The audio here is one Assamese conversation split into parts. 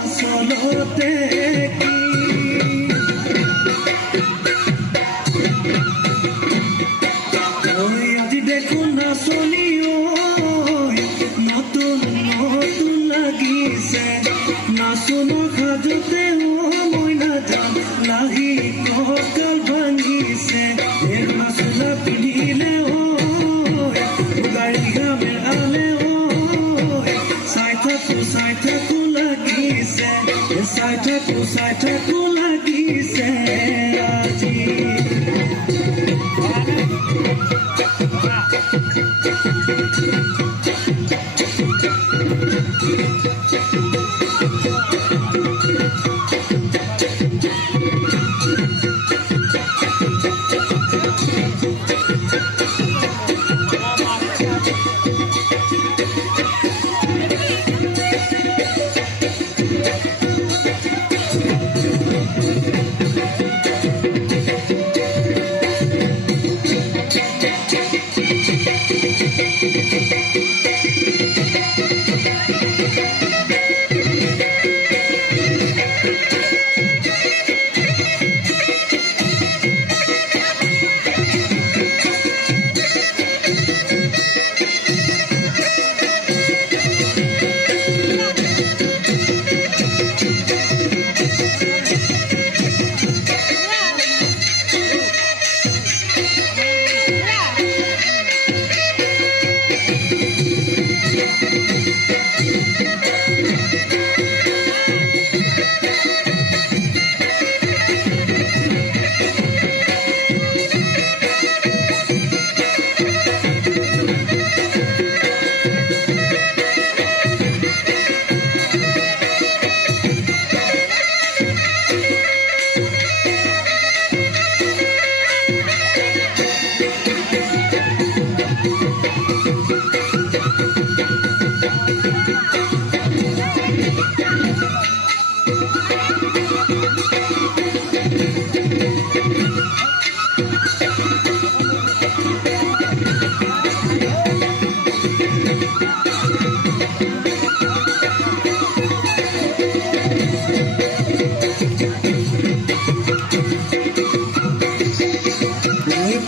আচলতে কি আজি দেখোন নাচনি নতুন নতুন লাগিছে নাচনৰ সাজতে মই নাযাম লাহি কঁকাল ভাঙিছে নাচোনা পিন্ধিলে গাড়ী গামে আলে চাই থাকো লাগিছে চাই থাকো লাগিছে আজি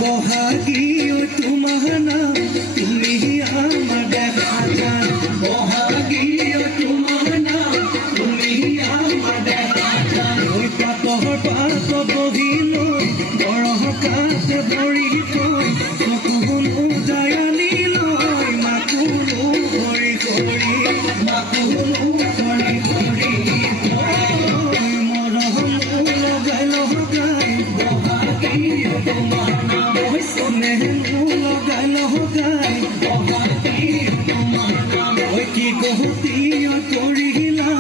বহাগী তোমাৰ নাম তুমি আমাৰ দেখা যান বহাগী তোমাৰ নাম তুমি আমাৰ দেখা যান পাতৰ পাত বহি লৈ গৰহ কাঠ ধৰি থৈ চকুলো যায় আনি লৈ মাকুলো কৰি কৰি মাকুলো কৰি কৰি মৰম লগাই লগাই বহাগী তোমাৰ কি গহতীয়া কৰিলা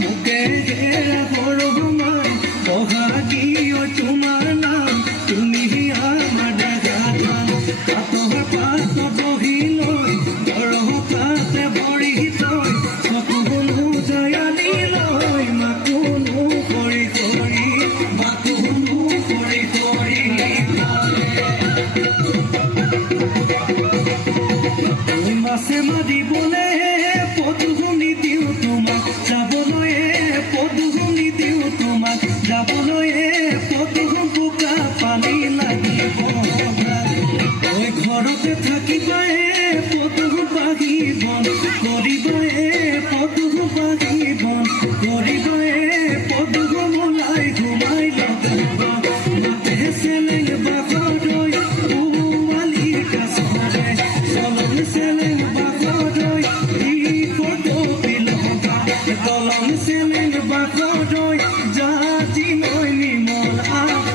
মোকে ঘেৰা বৰমাই বহাগী তোমাৰ নাম তুমি আমাৰ দেখা যান পাতৰ পাত বহি লৈ গৰহ কাঠ ভৰি থৈ চকুলো যায় আনি লৈ মাকুলো কৰি কৰি মাকুলো কৰি কৰি মাছে মাৰিবলে পদুগুনি দিওঁ তোমাক যাবলৈ পদুগুনি দিওঁ তোমাক যাবলৈ পদুগুণ বোকা পানী লাগিব ঘৰতে থাকিবাই পদুগুণ বাঢ়িব কৰিবাই পদুগুণ বাঢ়িব কৰিবাই পদুগুণ ওলাই ঘুমাই লগাব মাতে চেলেং বাগৰৈ পোৱালি কাছৰে চলন চেলেং বাগৰৈ কলম চেলেং বাগৰৈ জাতি মই নিমল আহ